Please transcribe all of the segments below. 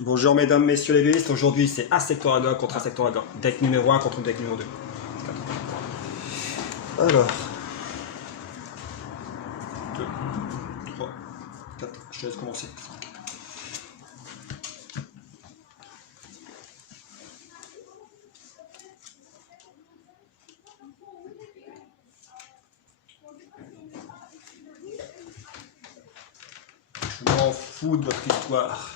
Bonjour mesdames, messieurs les grévistes, aujourd'hui c'est Insectoraga contre Insectoraga. Deck numéro 1 contre deck numéro 2. Alors. 2, 3, 4, je te laisse commencer. Je m'en fous de votre histoire.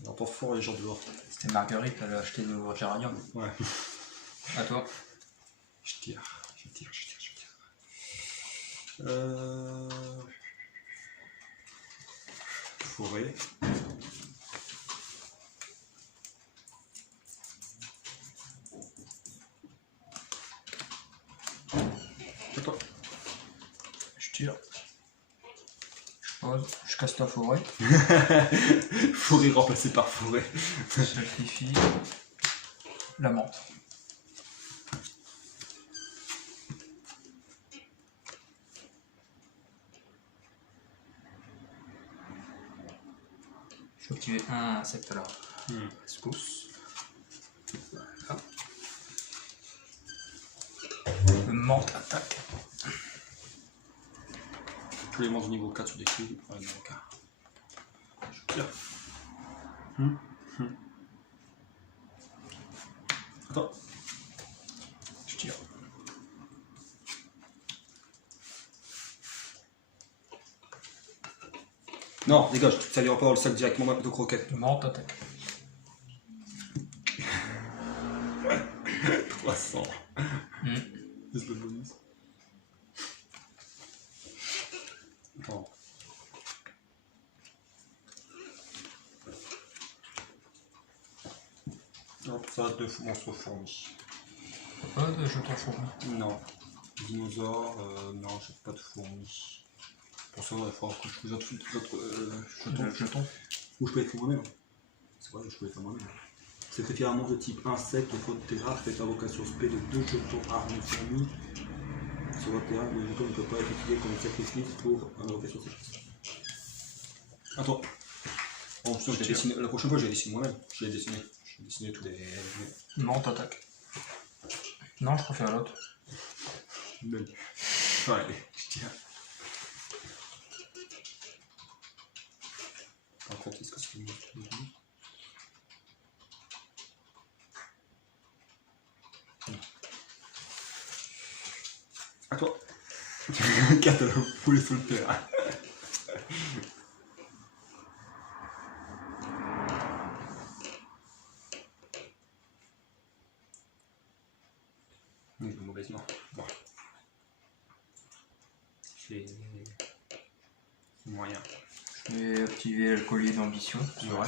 Dans ton fond, les gens dehors. C'était Marguerite, elle a acheté nos géraniums. Ouais. À toi. Je tire. Forêt. C'est toi. Je tire. Je pose. Je casse ta forêt. Forêt remplacée par forêt. Je sacrifie la menthe. Je vais activer un insecte là. Spouce. Voilà. Le menthe attaque. Tous les monstres du niveau 4 sur des cubes. Ouais, niveau 4. Je tire. Attends. Je tire. Non, dégage, ça lui pas dans le sac directement de croquettes. Le menthe attaque. 300. C'est le bonus. Bon. Hop, ça de monstres fourmis. Pas de jeton fourmi. Non. Dinosaure, non, j'ai pas de fourmis. Pour ça, il va falloir que je fasse d'autres Jeton. Ou je peux les faire moi-même. C'est vrai, je peux les faire moi-même. Sacrifier un monstre de type insecte, faute terrain, fait invocation spé de 2 jetons armés fourmis. Sur votre terrain, le jeton ne peut pas être utilisé comme sacrifice pour invocation sacrifice. Attends. Bon, putain, je l'ai dessiné. La prochaine fois, je vais dessiner moi-même. Je l'ai dessiné. Je vais dessiner tous les. Menthe attaque. Non, je préfère l'autre. Belle. Ouais, allez, je tiens. Par contre, est-ce que c'est mieux? À toi. Carte à poulet sur le terrain. Une mauvaise main. Bon. C'est moyen. Je vais activer le collier d'ambition.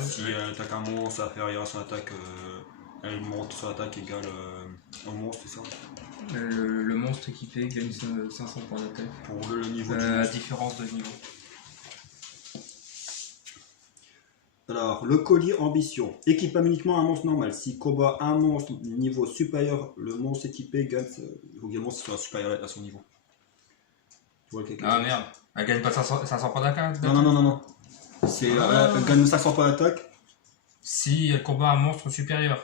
Si elle attaque un monstre, inférieur à son attaque, elle monte son attaque égale au monstre, c'est ça? Le monstre équipé gagne 500 points d'attaque. Pour le niveau du À monstre. différence de niveau. Alors, le collier ambition. Équipe uniquement un monstre normal. Si combat un monstre niveau supérieur, le monstre équipé gagne. Il faut que le monstre soit supérieur à son niveau. Tu vois quelqu'un? Ah merde, elle gagne pas 500 points d'attaque? Non. C'est, elle gagne 500 points d'attaque. Si elle combat un monstre supérieur.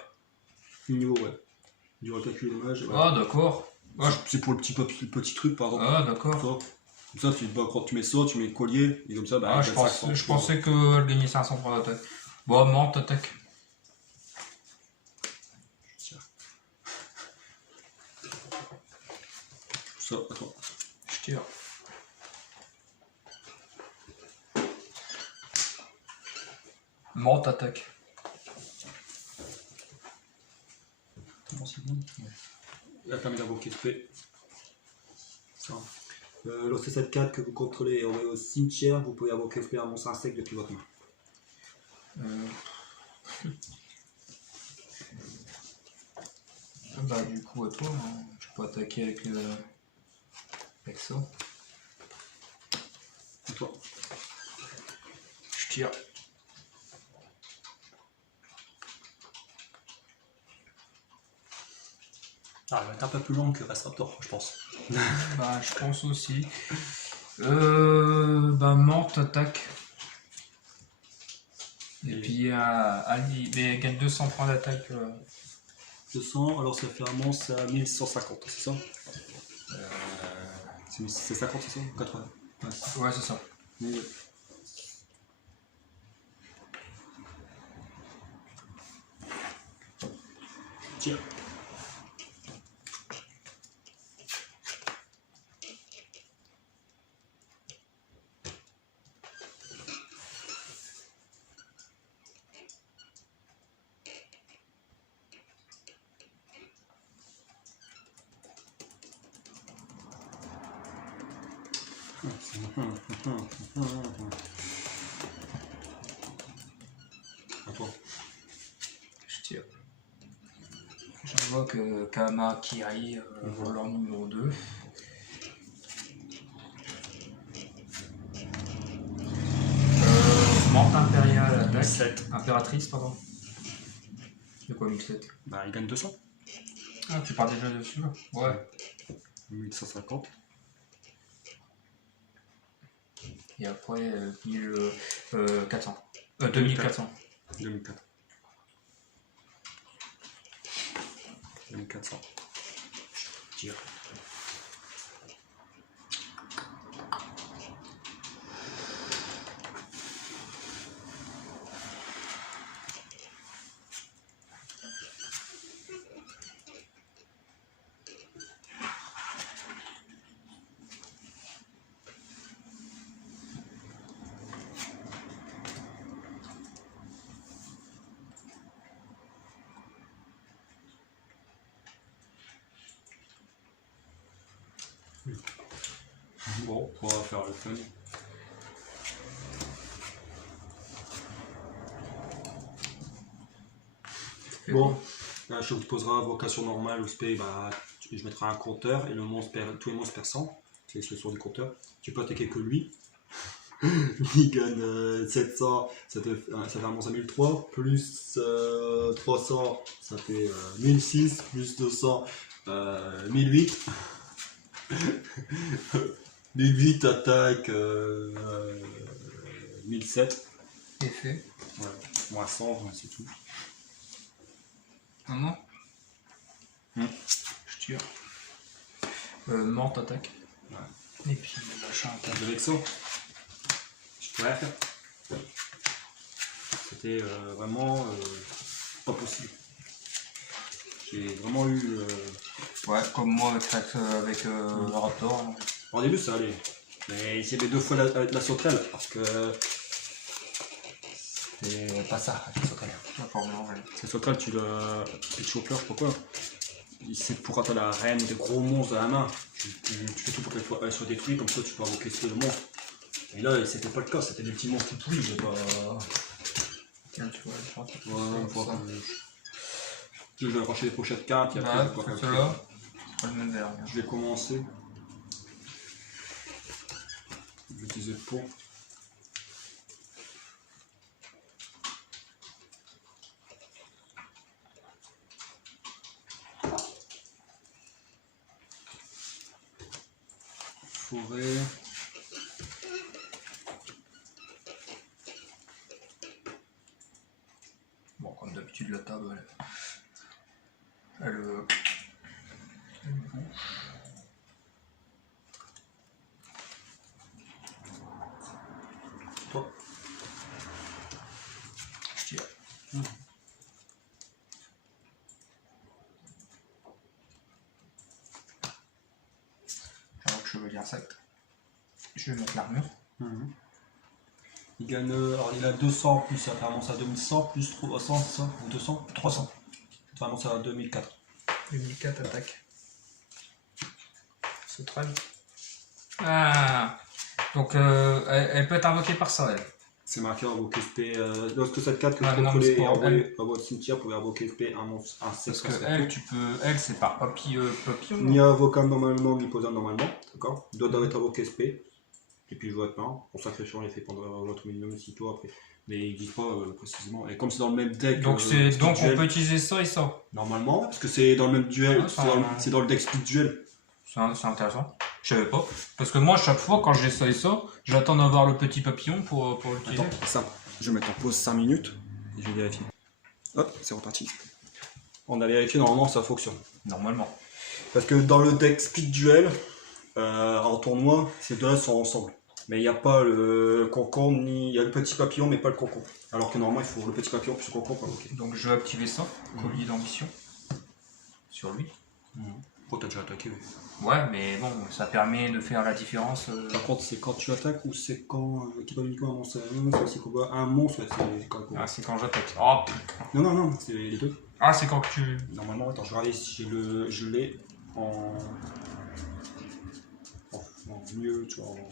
Niveau, ouais. Du recalcul des dommages. Ouais. Ah d'accord. Ah, C'est pour le petit truc, par exemple. ah d'accord. Ça. Comme ça, quand tu mets ça, tu mets le collier, et comme ça, bah, Ah, elle je gagne 500. pensais qu'elle gagnait 500 points d'attaque. Bon, menthe attaque. Ça, attends. Je tire. Menthe attaque. Elle permet d'invoquer SP. Ça. Lorsque cette carte que vous contrôlez est envoyée au cimetière, vous pouvez invoquer SP un monstre insecte depuis votre main. Bah du coup à toi, hein. Je peux attaquer avec ça. Et toi? Je tire. Ah, elle va être un peu plus longue que Rest Raptor, je pense. Bah je pense aussi. Bah menthe attaque. Et puis Ali, mais il gagne 200 points d'attaque. 200, alors ça fait un monstre à 1150, c'est ça? C'est 50, c'est ça? 80. Ouais, c'est ça. Oui. Tiens. À toi. Je tire. J'invoque Kama Kiri, voleur numéro 2. Morte impériale, attaque. 7. Impératrice, pardon. De quoi 1007? Bah, il gagne 200. Ah, tu pars déjà dessus là? Ouais. 1150. Et après, 1400. 2400. 2400. 2400. Tire. Bon, on va faire le fun. Bon, là, je te poserai vocation normale ou spé, bah, je mettrai un compteur et le monstre perd, tous les monstres perdent 100. C'est sur du compteur. Tu peux attaquer que lui. Il gagne 700, ça fait un monstre à 1003, plus 300, ça fait 1006, plus 200, 1008. 1008 attaque 1007. Effet. Ouais. Moins 100, c'est tout. Non. Hmm. Je tire. Morte attaque. Ouais. Et puis machin attaque. Avec ça, je pourrais la faire. C'était vraiment pas possible. J'ai vraiment eu. Ouais, comme moi avec le Raptor. Au début, ça allait. Mais il s'est mis 2 fois la sauterelle parce que. C'était pas ça, la sauterelle. La sauterelle, tu l'as. Tu le chopper, je sais pas quoi. C'est pour quand t'as la reine des gros monstres dans la main. Tu fais tout pour qu'elle soit détruite, comme ça tu peux invoquer le monstre. Et là, c'était pas le cas, c'était des petits monstres tout pourris, j'ai pas. Tiens, tu vois, je pense que Ouais, une fois que. Je vais accrocher les pochettes cartes, et après, ouais, je vais pas cela, c'est pas le même verre. Je vais commencer. Je vais utiliser le pot. Forêt. Bon, comme d'habitude, la table, elle bouge. Toi. Je tire. J'invoque chevalier insecte. Je vais mettre l'armure. Il gagne. Alors il a 200 plus, ça fait un monstre à 2100 plus 300, c'est ça? Ou 200? 300. Ça fait un monstre à 2004. 2004 attaque. Sauterelle. Ah. Donc elle peut être invoquée par ça, elle. C'est marqué invoquer SP. Lorsque cette carte que Ouais, vous non, contrôlez mais c'est est pour envoyée à votre cimetière, vous pouvez invoquer SP un monstre, un Parce sexe. que elle, tu peux. Elle, c'est par papillon. Ni invocable normalement, ni posable normalement. D'accord? Doit être invoqué SP. Et puis votre main. Pour ça que le champ est fait pendant votre minimum sitôt après. Mais ils disent pas précisément. Et comme c'est dans le même deck. Donc, donc on peut utiliser ça et ça. Normalement, parce que c'est dans le même duel. Ah, c'est dans le deck split duel. C'est intéressant. Je savais pas. Parce que moi, chaque fois, quand j'ai ça et ça, j'attends d'avoir le petit papillon pour l'utiliser. Attends, simple. Je vais mettre en pause 5 minutes et je vais vérifier. Hop, c'est reparti. On a vérifié, normalement ça fonctionne. Normalement. Parce que dans le deck Speed Duel, en tournoi, ces deux-là sont ensemble. Mais il n'y a pas le concombre, ni il y a le petit papillon, mais pas le concombre. Alors que normalement il faut le petit papillon plus le concombre pour invoquer. Donc je vais activer ça, collier d'ambition. Sur lui. Pourquoi t'as déjà attaqué? Ouais, mais bon, ça permet de faire la différence. Par contre, c'est quand tu attaques ou c'est quand qui donne uniquement un monstre? C'est aussi qu'on voit un monstre, ouais, c'est quand. Ah, c'est quand j'attaque. Oh putain. Non, c'est les deux. Ah, c'est quand que tu. Normalement, attends, je vais regarder si je l'ai en mieux, tu vois, en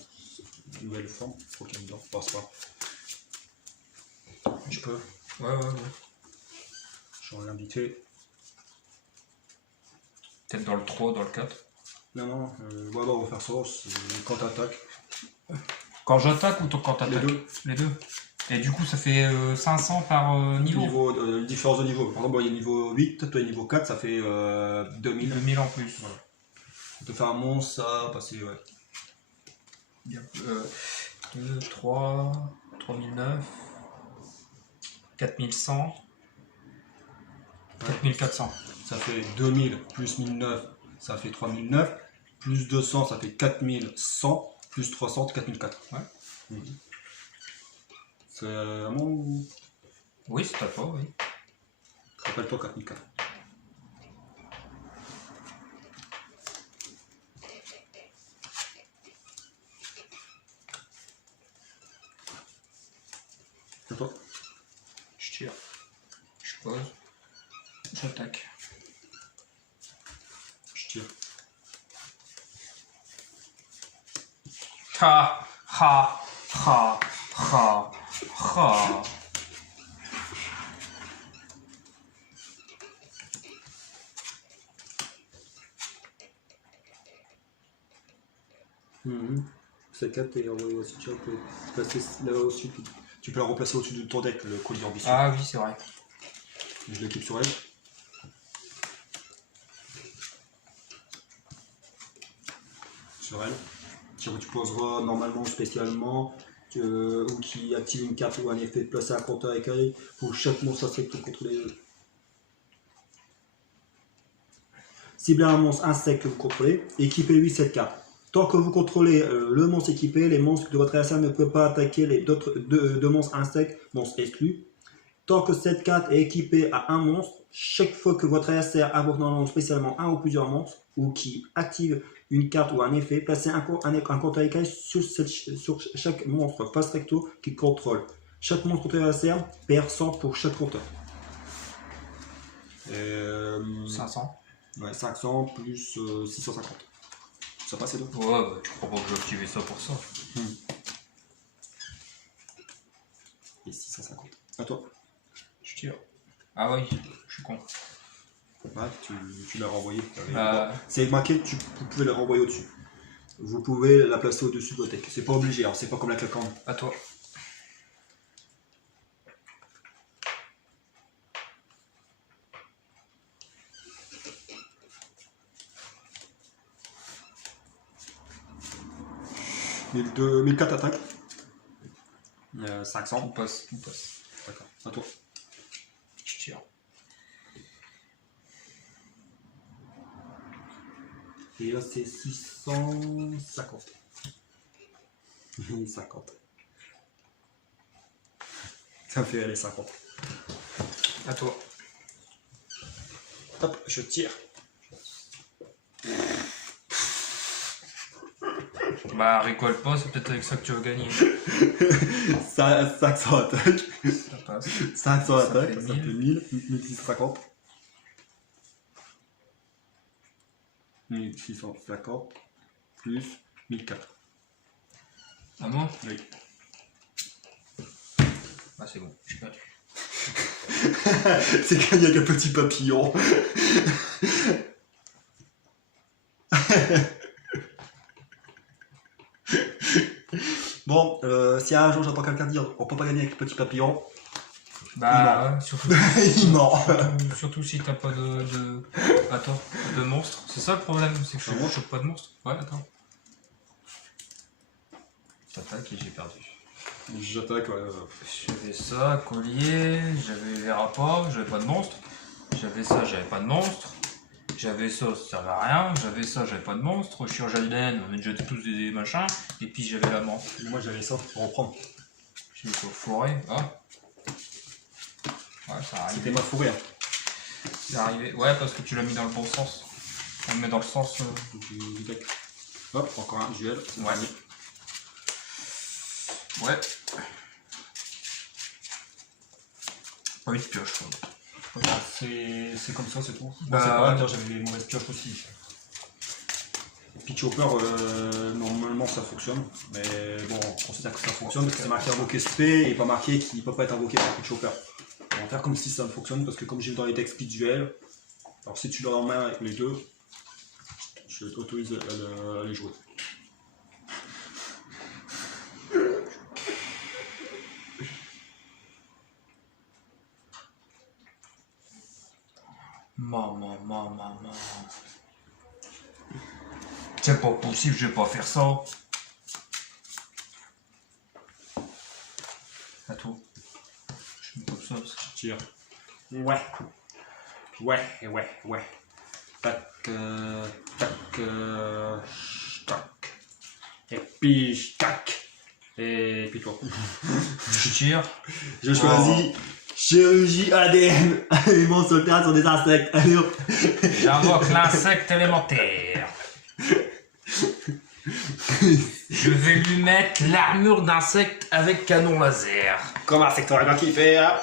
nouvelle forme. Faut qu'il y ait dedans, passe pas. Je peux. Ouais. Je regarde vite fait. Peut-être dans le 3, dans le 4. Non, on va faire ça, c'est quand t'attaques. Quand j'attaque ou quand t'attaques? Les deux. Et du coup, ça fait 500 par niveau. Différence de niveau. Par exemple, il y a niveau 8, toi, niveau 4, ça fait 2000. 2000 en plus. Voilà. On te fait un monstre, ça va passer, ouais. 2, 3, 3009, 4100, 4400. Ça fait 2000 plus 1009, ça fait 3009. Plus 200, ça fait 4100. Plus 300, 4004. Ouais. C'est vraiment ou... Oui, c'est à toi, oui. Rappelle-toi 4004. C'est toi. Je tire. Je pose. J'attaque. Je tire. Ha ha ha ha ha. C'est 4 et envoyer aussi. Tu peux placer là au-dessus. Tu peux la remplacer au-dessus de ton deck, le collier ambitieux. Ah oui, c'est vrai. Je l'équipe sur elle. Sur elle. Tu poseras normalement spécialement ou qui active une carte ou un effet placé à compteur avec elle pour chaque monstre insecte que vous contrôlez. Ciblez un monstre insecte que vous contrôlez, équipez-lui cette carte. Tant que vous contrôlez le monstre équipé, les monstres de votre adversaire ne peuvent pas attaquer les d'autres deux monstres insectes, monstres exclus. Tant que cette carte est équipée à un monstre, chaque fois que votre adversaire invoque normalement spécialement un ou plusieurs monstres, ou qui active une carte ou un effet, placez un compteur écaille sur chaque monstre face recto qui contrôle. Chaque monstre contre l'adversaire perd 100 pour chaque compteur. 500. Ouais, 500 plus 650. Ça passe les deux? Ouais, bah, tu crois pas que j'ai activé ça pour ça? Et 650. À toi. Je tire. Ah oui, je suis con. Ouais, tu l'as renvoyé. C'est marqué, vous pouvez la renvoyer au-dessus. Vous pouvez la placer au-dessus de votre deck. C'est pas obligé, alors c'est pas comme la claquante. à toi. « 1004 attaques. 500. On passe. D'accord. À toi. Je tire. Et là, c'est 650. 50. Ça fait aller 50. À toi. Hop, je tire. Bah, rigole pas, c'est peut-être avec ça que tu vas gagner. 500 attaques. Ça passe. 500 Ça attaques, fait ça fait 1000. 1650. 1650 plus 1004. Ah bon? Oui. Ah, c'est bon, j'ai perdu. C'est gagné avec un petit papillon. Bon, si un jour j'entends quelqu'un dire on peut pas gagner avec petit papillon, Bah, ouais, surtout, il ment. surtout si t'as pas Attends, de monstre. C'est ça le problème, c'est que je chope pas de monstre. Ouais, attends. J'attaque et j'ai perdu. J'attaque, ouais. J'avais ça, collier, j'avais Verappa, j'avais pas de monstre. J'avais ça, j'avais pas de monstre. J'avais ça servait à rien. J'avais ça, j'avais pas de monstre. Chirurgien Alden, on déjà tous des machins. Et puis j'avais la menthe. Moi j'avais ça pour reprendre. J'ai quoi, forêt, ah. Ouais, ça arrive. C'était ma fourrure. C'est arrivé. Ouais, parce que tu l'as mis dans le bon sens. On le met dans le sens. Du deck. Hop, encore un duel. Ouais. Ouais. Pas eu de pioche, quoi. C'est comme ça, c'est tout. Bah, C'est pareil, j'avais des mauvaises pioches aussi. Pitch Hopper, normalement ça fonctionne, mais bon, on considère que ça fonctionne parce que c'est marqué invoquer SP et pas marqué qu'il peut pas être invoqué par Pitch Hopper. On va faire comme si ça fonctionne parce que comme j'ai vu dans les decks duel, alors si tu l'as en main avec les deux, je t'autorise à les jouer. Maman. C'est pas possible, je vais pas faire ça. À toi. Je mets comme ça parce que Je tire. Ouais. Tac, tac. Et puis, tac. Et puis toi. je tire. Je choisis chirurgie ADN. Les monstres sur le terrain sont des insectes. Allez hop. J'invoque l'insecte élémentaire. Je vais lui mettre l'armure d'insecte avec canon laser. Comme insectoire qui fait. Hein.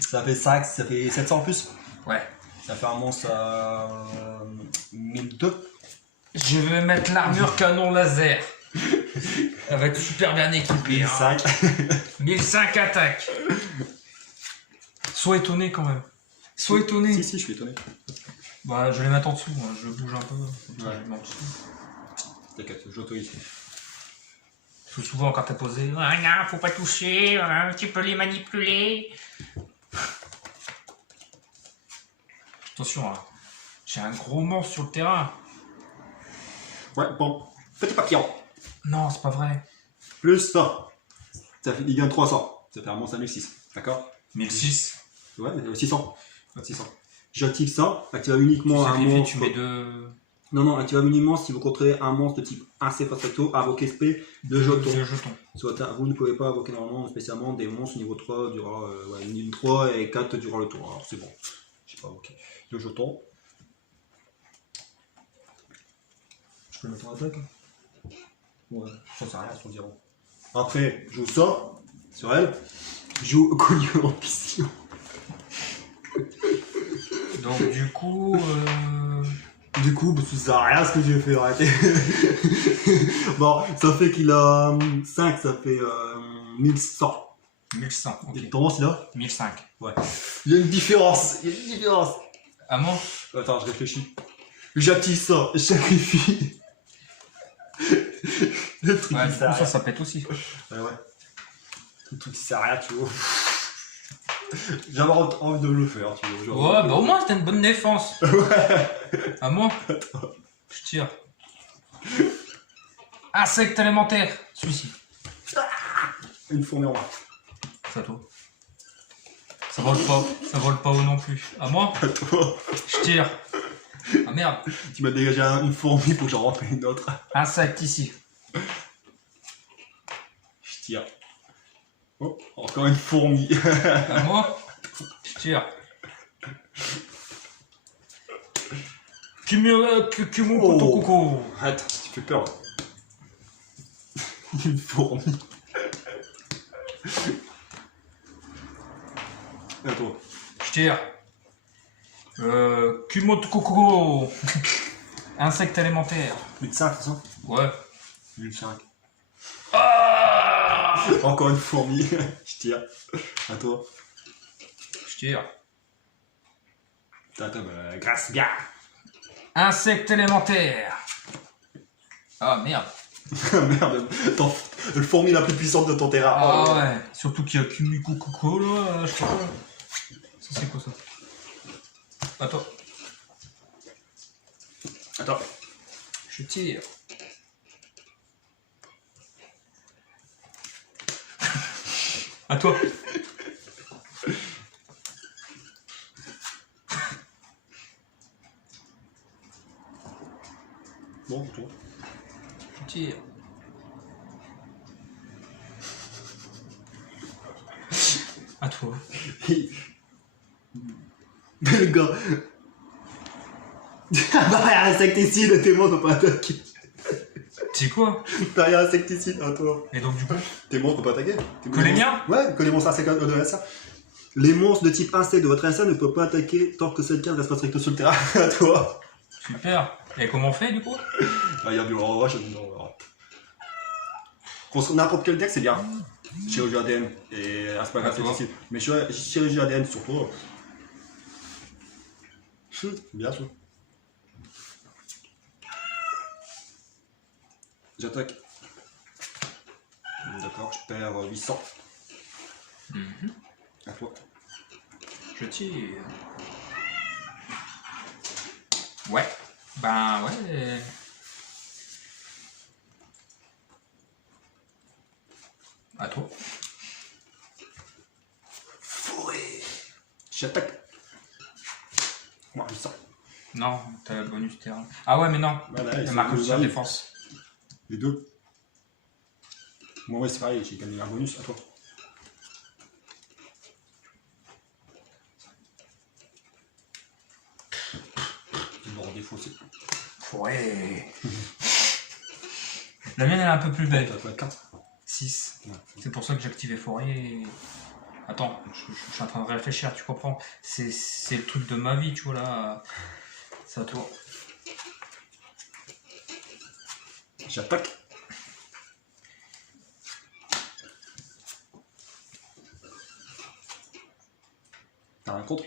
Ça fait 5, ça fait 700 en plus. Ouais. Ça fait un monstre à 1002. Je vais mettre l'armure canon laser. Avec super bien équipé. 1005. 1005 attaques. Sois étonné quand même. Sois étonné. Si, je suis étonné. Bah, je vais les mettre en dessous, moi. Je bouge un peu. Ouais. Je les mets en dessous. T'inquiète, j'autorise. Parce que souvent, quand t'as posé, ah, non, faut pas toucher, tu peux les manipuler. Attention, hein. J'ai un gros monstre sur le terrain. Ouais, bon. Petit papillon. Non, c'est pas vrai. Plus ça. Ça fait, il gagne 300. Ça fait un monstre à 1006. D'accord? 1006. Ouais, 600. 600. J'active ça. Active uniquement un Sacrifie, monstre. tu mets deux. Non, active uniquement si vous contrôlez un monstre de type 1C Perfecto, invoquer SP, 2 jetons. Deux jetons. Soit vous ne pouvez pas invoquer normalement spécialement des monstres niveau 3 durant une 3 et 4 durant le tour. Alors c'est bon. J'ai pas invoqué. 2 jetons. Je peux le mettre en attaque? Ouais, ça sert à rien sur 0. Après, je joue ça sur elle. Je joue collier en piscine. Donc, du coup. Du coup, ça sert à rien ce que j'ai fait, arrêtez. Bon, ça fait qu'il a 5, ça fait 1100. 1100. Ok. Et ton là 1005. Ouais. Il y a une différence. À moi? Attends, je réfléchis. J'active ça, je sacrifie. Le truc Ouais, qui du sert à coup, rien. ça pète aussi. Ouais. Le truc qui sert à rien, tu vois. J'avais envie de le faire, tu vois. Genre, Ouais, bah au moins, c'était une bonne défense. Ouais. À moi? Je tire. Insecte élémentaire, celui-ci. Une fourmi en main. C'est à toi. Ça vole pas haut non plus. À moi? À toi. Je tire. Ah merde. Tu m'as dégagé une fourmi pour que j'en rentre une autre. Insecte ici. Je tire. Oh, encore une fourmi. À moi? Je tire. Kumu Kotokoko. Arrête, tu fais peur. Une fourmi. Et à toi. Je tire. Kumotokoko. Insecte élémentaire. Plus de 5, c'est ça? Ouais. Plus de 5. Ah, Encore une fourmi. Je tire. À toi. je tire. Attends, grâce, gars. Insecte élémentaire. Ah merde. Merde, le fourmi la plus puissante de ton terrain. Ah Oh, ouais. Surtout qu'il y a Kumikokoko là. Je sais pas. Ça c'est quoi ça? Attends. Attends. Je tire. À toi. Bon, pour toi. Je tire. À toi. Mais le gars. T'as un insecticide, tes monstres peuvent pas attaquer. C'est quoi? T'as un insecticide à toi. Et donc du coup, Tes monstres peuvent pas attaquer. que les miens? Ouais, que les monstres insectes de l'adversaire. Les monstres de type insecte de votre adversaire ne peuvent pas attaquer tant que cette carte reste pas stricte sur le terrain. À toi. Super. Et comment on fait du coup? Ah, il y a du Overwatch et du Overwatch. Contre n'importe quel deck, c'est bien. Chirurgie ADN et aspect insecticide. Mais chirurgie ADN surtout. Bien sûr. J'attaque. D'accord, je perds 800. À toi. Je tire. Ouais. Ben ouais. À toi. Forêt. J'attaque. Moi, 800. Non, t'as le bonus terrain. Ah ouais, mais non. Voilà, Il marque aussi en défense. Les deux. Moi, ouais, c'est pareil, j'ai gagné un bonus. À toi. Bon, défaussé. Ouais. La mienne elle est un peu plus belle. T'as 4. 6. Ouais. C'est pour ça que j'ai activé Fourier. Attends, je suis en train de réfléchir, tu comprends? C'est le truc de ma vie, tu vois là. C'est à toi. J'attaque. T'as un contre.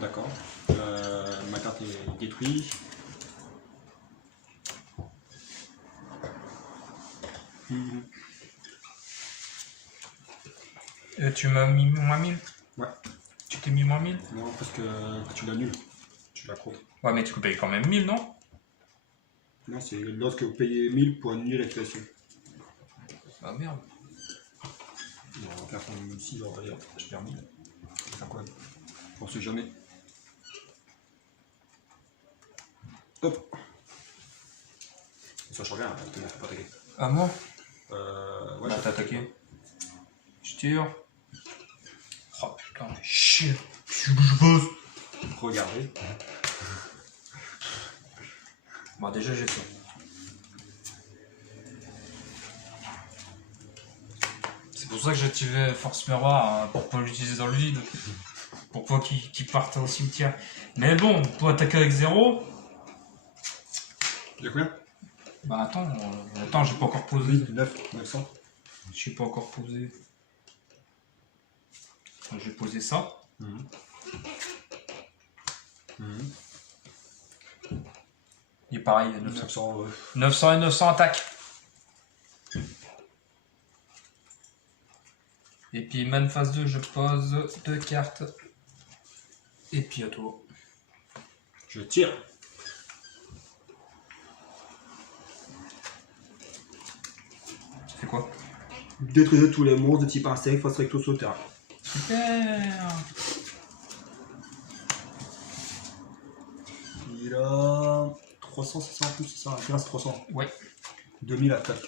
D'accord. Ma carte est détruite. Tu m'as mis moins 1000? Ouais. Tu t'es mis moins 1000? Non, parce que tu l'annules. Tu la contre. Ouais, mais tu peux payer quand même 1000, non? Non, c'est lorsque vous payez 1000 pour annuler l'activation. Ah merde. Non, on va faire comme ici, on va dire, je perds 1000. C'est quoi? On sait jamais. Hop. Ça change rien, tout le monde peut pas attaquer. Ah moi? Ouais, Bah, t'as attaqué. Je tire. Oh putain, fais chier. Qu'est-ce que je pose? regardez. Bon, déjà j'ai fait. C'est pour ça que j'ai activé Force Miroir, hein, pour pas l'utiliser dans le vide. Pour pas qu'il parte au cimetière. Mais bon, pour attaquer avec 0. Il y a combien? Bah attends, j'ai pas encore posé. 9, 900. Je suis pas encore posé. Je vais poser ça. Il est pareil, il y a 900. 900, ouais. 900 et 900 attaque. Et puis man phase 2, je pose 2 cartes. Et puis à toi. Je tire. Tu fais quoi? Détruisez tous les monstres de type insecte face recto sur le terrain. Super. Il a 300, c'est ça en plus, c'est ça? 15, 300. Ouais. 2000 attaques.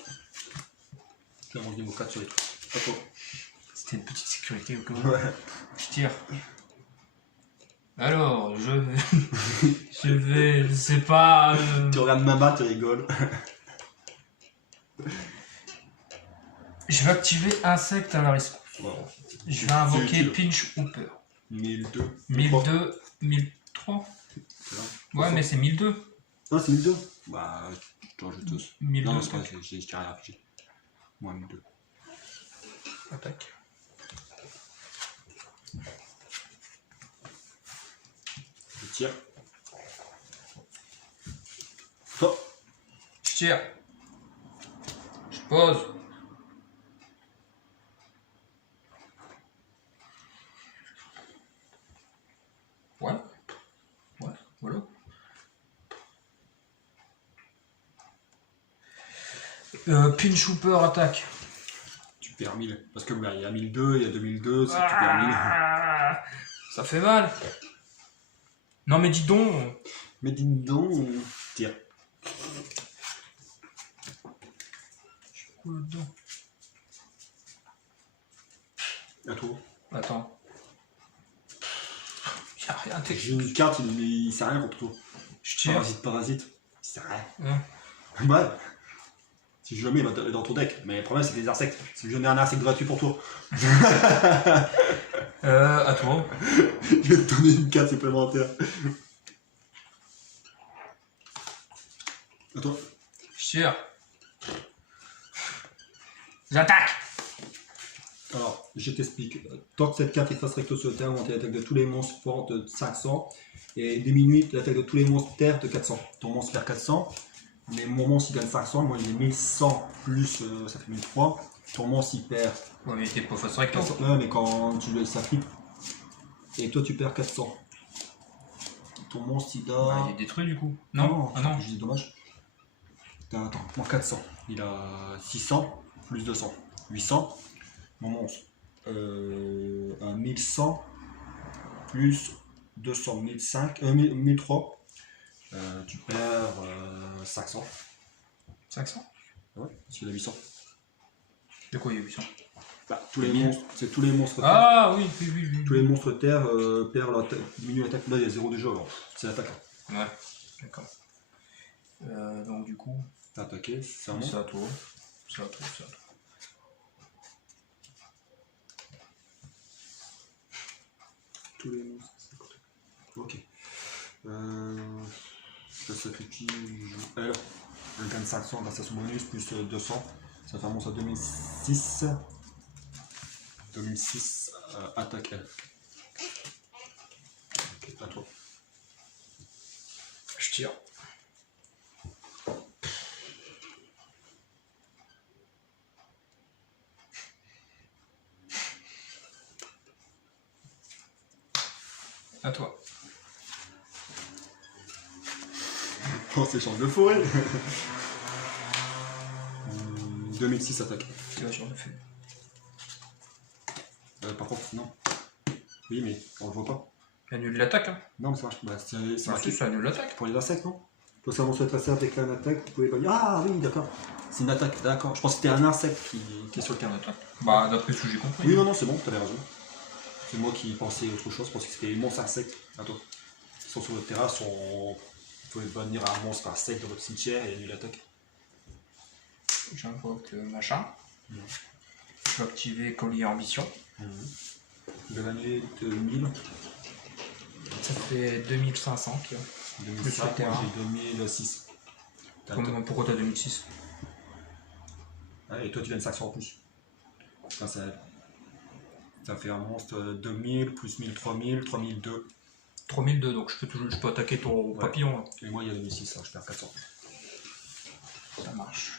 Là, on se dit mon 4 sur les trucs. Pas trop. C'était une petite sécurité au cas où. Ouais. Je tire. Alors, je sais pas. Tu regardes Mama, tu rigoles. Je vais activer Insecte à la respawn. Wow. Je vais invoquer utile. Pinch Hooper. 1002. 1002, 1003. Ouais, mais c'est 1002. Non, c'est 1002. Bah, attends, je tous. 1002. Non, c'est pas, j'ai rien affiché. Moi, 1002. Attaque. Je tire. Oh. Je tire. Je pose. Ouais. Ouais, voilà. Pinch Hooper attaque. perds 1000. Parce que bah, il y a 1002, il y a 2002, c'est tu perds 1000. Ah, ça fait mal. Non mais dis donc. Mais dis donc, tire. Quoi là-dedans? À toi. Attends. Y'a rien, t'es... J'ai une carte, il sert à rien contre toi. Je tire. Parasite. Il sert à rien. Hein. Ouais. Si je le mets, il va dans ton deck. Mais le problème, c'est des insectes. Si je mets un insecte gratuit pour toi, À toi. je vais te donner une carte supplémentaire. À toi. Je tire. J'attaque. Alors, je t'explique. Tant que cette carte est face recto sur le terrain, augmente l'attaque de tous les monstres forts de 500 et diminue l'attaque de tous les monstres terre de 400. Ton monstre perd 400, mais mon monstre il gagne 500. Moi j'ai 1100 plus, ça fait 1003. Ton monstre il perd Ouais, mais t'es pas face recto. 400. Ouais, mais quand tu le ça flippe. Et toi tu perds 400. Ton monstre il Bah, a. il est détruit du coup. Non, ah non. Je dis dommage. Attends, moins 400. Il a 600 plus 200. 800. Mon monstre. Un 1100 plus 200, 1005, 1003. Tu perds 500. 500. Ouais, parce qu'il a 800. De quoi il y a 800? Bah, tous les monstres, c'est tous les monstres terre. Ah oui. Tous les monstres terre perdent leur diminuent l'attaque. Là, il y a 0 déjà, alors c'est l'attaque. Ouais, d'accord. Donc du coup, T'as attaqué, c'est un c'est monstre. à toi. C'est à toi. Tous les monstres. Ok. Je sacrifie. Elle gagne 500 grâce à son bonus, plus 200. Ça fait un monstre à 2006. 2006, attaque elle. Ok, à toi. Je tire. À toi. Oh, c'est champ de forêt. 2006 attaque. Tu vas sur le fait. Par contre, non. Oui, mais on le voit pas. Annule l'attaque, hein. Non, mais ça marche. Bah, c'est Bah, marqué si, ça annule l'attaque. pour les insectes, non? Pour ça, mon adversaire déclare une attaque, vous pouvez pas dire. Ah oui, d'accord. C'est une attaque, d'accord. Je pense que c'était un insecte qui est sur le terrain. Bah, d'après ce que j'ai compris. Oui, non, c'est bon, t'avais raison. C'est moi qui pensais autre chose, je pensais que c'était les monstres insectes. Attends. Ils sont sur le terrain, vous pouvez venir à un monstre insecte dans votre cimetière et annuler l'attaque. J'invoque machin. Je peux activer collier ambition. Il va annuler de 1000. Ça fait 2500. Tu vois. 2005, le terrain. j'ai 2006. Pourquoi t'as 2006? Ouais, et toi, tu gagnes 500 en plus. Ça fait un monstre 2000 plus 1000, 3000, 3002. 3002, donc je peux attaquer ton papillon. Là. Et moi, il y a 2006, hein, je perds 400. Ça marche.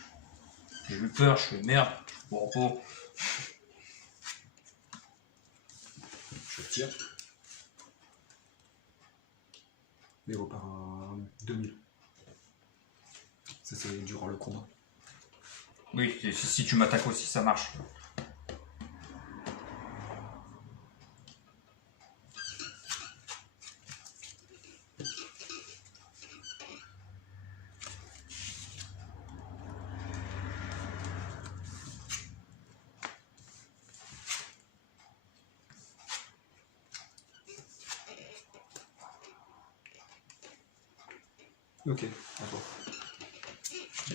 J'ai eu peur, je fais merde. Bon repos. Je tire. Mais il repart à 2000. Ça, c'est durant le combat. Oui, si tu m'attaques aussi, ça marche. Ok, d'accord.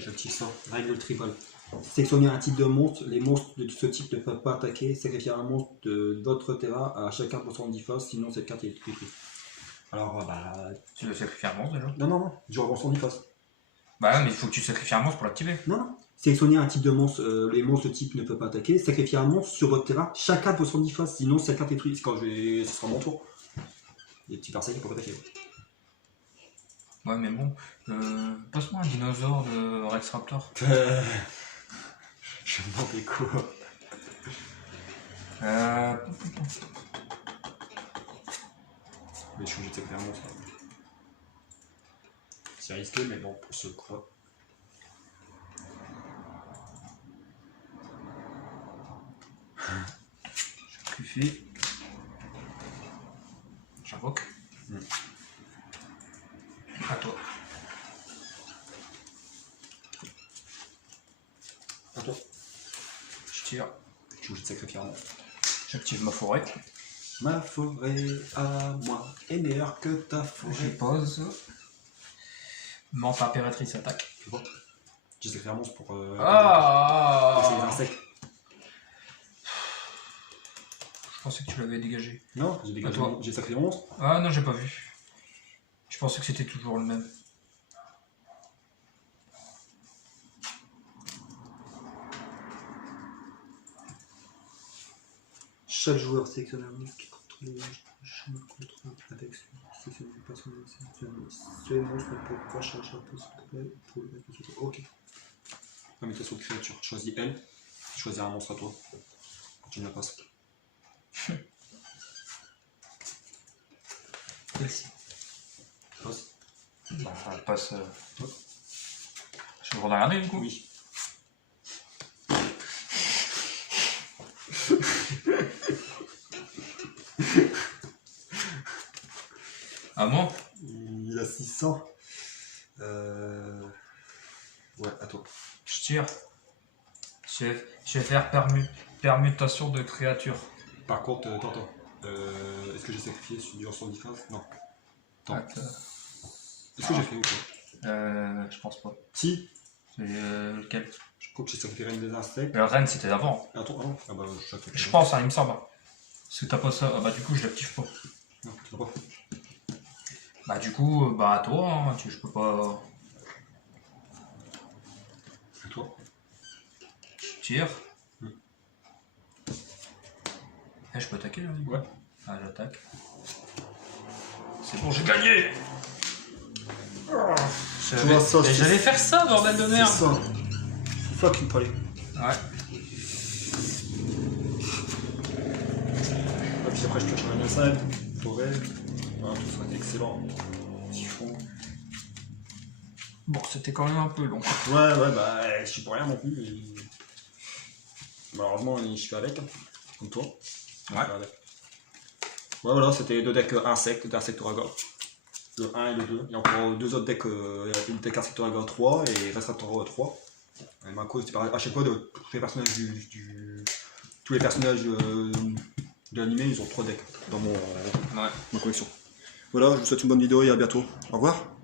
Je tire ça. Règle tribal. Sélectionnez un type de monstre. Les monstres de ce type ne peuvent pas attaquer. Sacrifiez un monstre de votre terrain à chaque carte pour 70 faces, sinon cette carte est détruite. Alors, Tu veux sacrifier un monstre déjà? Non. Je reprends 70 faces. Bah mais il faut que tu sacrifies un monstre pour l'activer. Non. Sélectionnez un type de monstre. Les monstres de type ne peuvent pas attaquer. Sacrifiez un monstre sur votre terrain. Chaque carte pour 70 faces, sinon cette carte est détruite. Quand ce sera mon tour. Les petits insectes qui peuvent attaquer. Ouais mais bon, passe-moi un dinosaure de Rex Raptor. Je m'en vais quoi? Mais je suis obligé de sacrifier un monstre. C'est risqué, mais bon, pour ce coup. Puis, j'invoque. À toi. À toi. Je tire. Tu veux sacrifier un monstre. J'active ma forêt. Ma forêt à moi est meilleure que ta Je forêt. pose. Mante impératrice attaque. Tu vois. J'ai sacrifié un monstre pour. C'est les Ah, insectes. je pensais que tu l'avais dégagé. Non, j'ai dégagé. À toi. J'ai sacrifié un monstre. Ah non, j'ai pas vu. Je pensais que c'était toujours le même. Chaque joueur sélectionne un monstre qui contrôle les champs contre avec sélectionne une personne ce monstre ne peut pas changer un peu pour le mettre sur. Ok. La mutation de créature. Choisis elle. Choisis un monstre à toi. Continue la passe. Merci. Passe. Bah, elle passe. Je vais le regarder du coup. Oui. À moi. Il a 600. Ouais, à toi. Je tire. Je vais faire permutation de créatures. Par contre, attends. Est-ce que j'ai sacrifié sur du 110 Non. Attends. Est-ce que j'ai fait ou pas Je pense pas. Si. C'est lequel? Je crois que j'ai sacrifié une des insectes. Le Rennes c'était avant. Attends, ah non. Ah bah, j'ai sacrifié. Je pense, hein, il me semble. Parce que t'as pas ça. Ah bah du coup je l'active pas. Non, tu l'as pas. Bah du coup, bah à toi, hein, je peux pas. À toi. Je tire. Eh, je peux attaquer là? Ouais. Ah, j'attaque. C'est bon, j'ai gagné! vois, ça, c'est- J'allais faire ça, bordel de C'est merde! ça. C'est ça qu'il me fallait. Ouais. Et puis après, je pioche un insecte, forêt. Voilà, tout ça, excellent. Typhon. Bon, c'était quand même un peu long. Ouais, bah, je suis pour rien non plus. Malheureusement, je suis avec, comme toi. Ouais. Ouais, voilà, c'était deux decks insectes, d'Insectoraga. Le 1 et le 2. Il y a encore deux autres decks, une deck Insectoraga 3 et Restraptor 3. Et ma cause, c'est à chaque fois de tous les personnages tous les personnages de l'anime, ils ont 3 decks dans ma collection. Voilà, je vous souhaite une bonne vidéo et à bientôt. Au revoir.